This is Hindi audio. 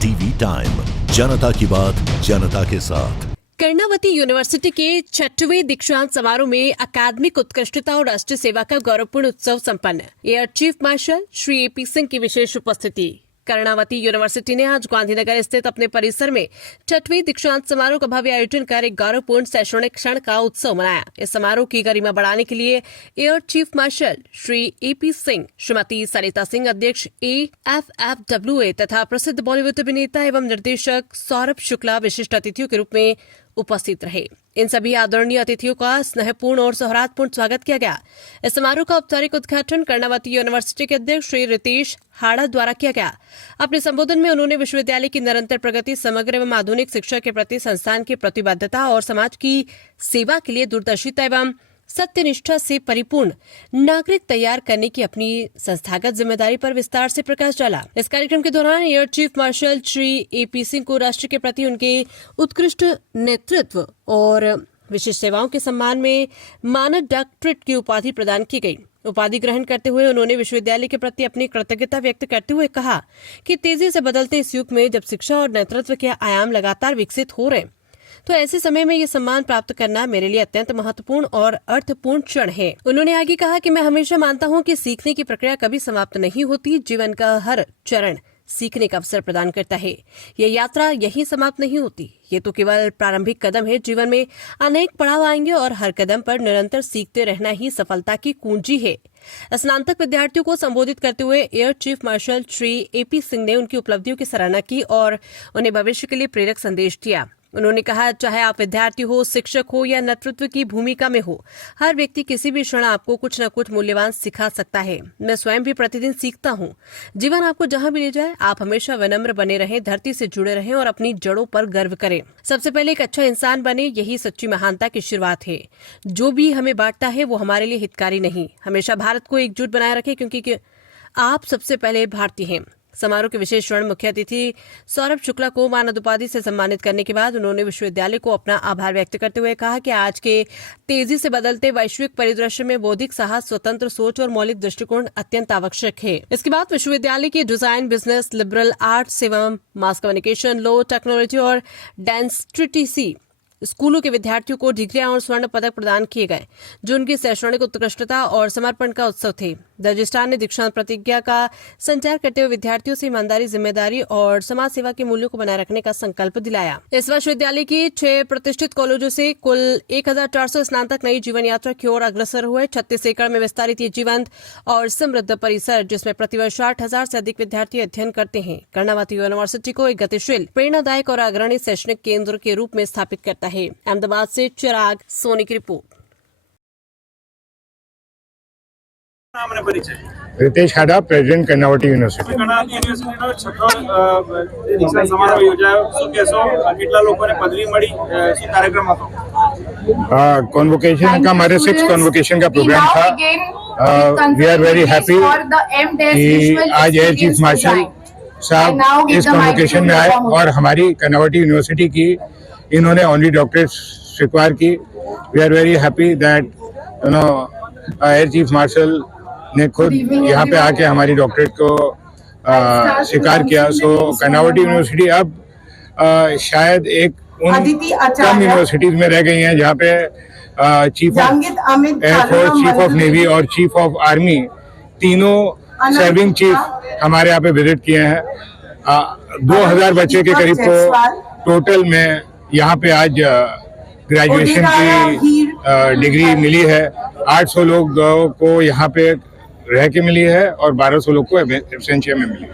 टीवी टाइम, जनता की बात जनता के साथ। कर्णावती यूनिवर्सिटी के 6वें दीक्षांत समारोह में अकादमिक उत्कृष्टता और राष्ट्र सेवा का गौरवपूर्ण उत्सव संपन्न। Air chief marshal Shri AP Singh की विशेष उपस्थिति। कर्णावती यूनिवर्सिटी ने आज गांधीनगर स्थित अपने परिसर में 6वें दीक्षांत समारोह का भव्य आयोजन कर एक गौरवपूर्ण शैक्षणिक क्षण का उत्सव मनाया। इस समारोह की गरिमा बढ़ाने के लिए air chief marshal Shri AP Singh, Shrimati Sarita Singh, अध्यक्ष AFFWA तथा प्रसिद्ध बॉलीवुड अभिनेता एवं निर्देशक सौरभ शुक्ला विशिष्ट अतिथियों के रूप में उपस्थित रहे। इन सभी आदरणीय अतिथियों का स्नेहपूर्ण और सौहार्दपूर्ण स्वागत किया गया। इस समारोह का औपचारिक उद्घाटन कर्णावती यूनिवर्सिटी के अध्यक्ष श्री रितेश हाड़ा द्वारा किया गया। अपने संबोधन में उन्होंने विश्वविद्यालय की निरंतर प्रगति, समग्र एवं आधुनिक शिक्षा के प्रति संस्थान की प्रतिबद्धता और समाज की सेवा के लिए दूरदर्शिता एवं सत्यनिष्ठा से परिपूर्ण नागरिक तैयार करने की अपनी संस्थागत जिम्मेदारी पर विस्तार से प्रकाश डाला। इस कार्यक्रम के दौरान air chief marshal Shri AP Singh को राष्ट्र के प्रति उनके उत्कृष्ट नेतृत्व और विशिष्ट सेवाओं के सम्मान में मानद डॉक्टरेट की उपाधि प्रदान की गई। उपाधि ग्रहण करते हुए उन्होंने विश्वविद्यालय के प्रति अपनी कृतज्ञता व्यक्त करते हुए कहा कि तेजी से बदलते इस युग में जब शिक्षा और नेतृत्व के आयाम लगातार विकसित हो रहे, तो ऐसे समय में ये सम्मान प्राप्त करना मेरे लिए अत्यंत महत्वपूर्ण और अर्थपूर्ण क्षण है। उन्होंने आगे कहा कि मैं हमेशा मानता हूँ कि सीखने की प्रक्रिया कभी समाप्त नहीं होती। जीवन का हर चरण सीखने का अवसर प्रदान करता है। ये यात्रा यहीं समाप्त नहीं होती, ये तो केवल प्रारंभिक कदम है। जीवन में अनेक पड़ाव आएंगे और हर कदम पर निरंतर सीखते रहना ही सफलता की कुंजी है। स्नातक विद्यार्थियों को संबोधित करते हुए air chief marshal Shri AP Singh ने उनकी उपलब्धियों की सराहना की और उन्हें भविष्य के लिए प्रेरक संदेश दिया। उन्होंने कहा, चाहे आप विद्यार्थी हो, शिक्षक हो या नेतृत्व की भूमिका में हो, हर व्यक्ति किसी भी क्षण आपको कुछ न कुछ मूल्यवान सिखा सकता है। मैं स्वयं भी प्रतिदिन सीखता हूँ। जीवन आपको जहाँ भी ले जाए, आप हमेशा विनम्र बने रहें, धरती से जुड़े रहें और अपनी जड़ों पर गर्व करें। सबसे पहले एक अच्छा इंसान बने, यही सच्ची महानता की शुरुआत है। जो भी हमें बांटता है वो हमारे लिए हितकारी नहीं। हमेशा भारत को एकजुट बनाए रखें, क्योंकि आप सबसे पहले भारतीय हैं। समारोह के विशेष क्षण मुख्य अतिथि सौरभ शुक्ला को मानद उपाधि से सम्मानित करने के बाद उन्होंने विश्वविद्यालय को अपना आभार व्यक्त करते हुए कहा कि आज के तेजी से बदलते वैश्विक परिदृश्य में बौद्धिक साहस, स्वतंत्र सोच और मौलिक दृष्टिकोण अत्यंत आवश्यक है। इसके बाद विश्वविद्यालय के डिजाइन, बिजनेस, लिबरल आर्ट्स एवं मास कम्युनिकेशन, लॉ, टेक्नोलॉजी और डेंसिटी स्कूलों के विद्यार्थियों को डिग्रियां और स्वर्ण पदक प्रदान किए गए, जो उनकी शैक्षणिक उत्कृष्टता और समर्पण का उत्सव थे। रजिस्ट्रार ने दीक्षांत प्रतिज्ञा का संचार करते हुए विद्यार्थियों से ईमानदारी, जिम्मेदारी और समाज सेवा के मूल्यों को बनाए रखने का संकल्प दिलाया। इस विश्वविद्यालय की 6 प्रतिष्ठित कॉलेजों से कुल 1400 स्नातक नई जीवन यात्रा की ओर अग्रसर हुए। 36 एकड़ में विस्तारित ये जीवंत और समृद्ध परिसर, जिसमें प्रतिवर्ष 60,000 से अधिक विद्यार्थी अध्ययन करते हैं, कर्णावती यूनिवर्सिटी को एक गतिशील, प्रेरणादायक और अग्रणी शैक्षणिक केंद्र के रूप में स्थापित करता है। अहमदाबाद से चिराग सोनी की रिपोर्ट। रितेश हाड़ा, प्रेसिडेंट कर्णावती यूनिवर्सिटी। કર્ણાવતી યુનિવર્સિટીનો છઠ્ઠો દીક્ષાંત સમારોહ યોજાયો। શું કહેશો? કેટલા લોકોને પદવી મળી? શું કાર્યક્રમ હતો? कॉन्वोकेशन का हमारे 6 कॉन्वोकेशन का प्रोग्राम था। वी आर वेरी हैप्पी कि आज एयर चीफ मार्शल साहब इस कॉन्वोकेशन में आए और हमारी कर्णावती यूनिवर्सिटी की इन्होंने ऑनरी डॉक्टरेट स्वीकार की। We are very happy that air chief marshal ने खुद यहाँ पे आके हमारी डॉक्टरेट को स्वीकार किया। सो कर्णावती यूनिवर्सिटी अब शायद एक उन कम यूनिवर्सिटीज में रह गई हैं जहाँ पे chief of air force, chief of navy और चीफ ऑफ आर्मी तीनों सर्विंग चीफ हमारे यहाँ पे विजिट किए हैं। 2000 बच्चे के करीब को टोटल में यहाँ पे आज ग्रेजुएशन की डिग्री मिली है। 800 लोगों को यहाँ पे रह के मिली है और 1200 लोग को एब्सेंशिया में मिली है।